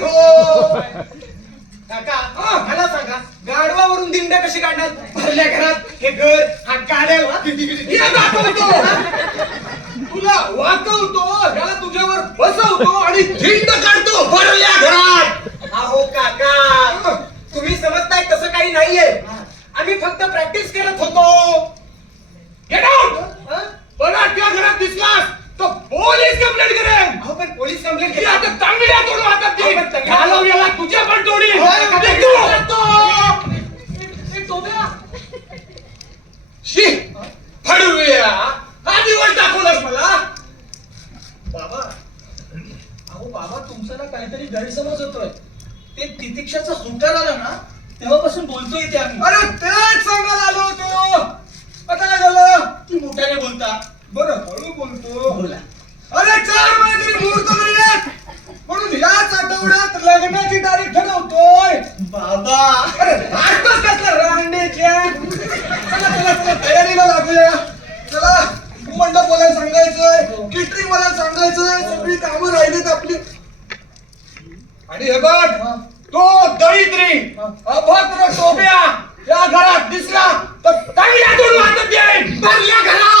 हो. काका मला सांगा, गाढवावरून दिंड्या कशी काढणार? भरल्या घरात हे घर, हा गाड्या दाखवतो, तुला वाकवतो, ह्याला तुझ्यावर बसवतो आणि दिंड काढतो भरल्या घरात. अहो काका, तुम्ही समजताय तसं काही नाहीये. आम्ही फक्त प्रॅक्टिस करत होतो. Get out. मला त्या घरात दिसलास तर पोलीस कंप्लेंट करेन. अहो पण पोलीस कंप्लेंट केली आता चांगल्या तोडू हातात दे. घालवलेला तुझ्या पण तोडी. शी फडूया, हा दिवस दाखवलास मला. बाबा, अहो बाबा, तुमचा ना काहीतरी गैरसमज होतोय. ते तितिक्षाचा हुंकार आला ना, तेव्हापासून बोलतोय इथे आम्ही. अरे तेच सांगायला आलो होतो. आता काय झालं? ती मोठ्याने बोलता. बरं, हळू बोलतो. बोला. अरे 4 महिने तरी मुहूर्त नाहीये, म्हणून याच आठवड्यात लग्नाची तारीख ठरवतोय. बाबा, अरे आजच कसलं रांडेच्या. चला चला चला, तयारीला लागूया. चला, मंडप बोलायला सांगायचंय, केटरिंग बोलायला सांगायचंय, सगळी कामं राहिलीत आपली. आणि हे बघ, तो दरिद्री अभद्र टोप्या या घरात दिसला तर चांगल्या दोन वाटत येईल. भरल्या घरात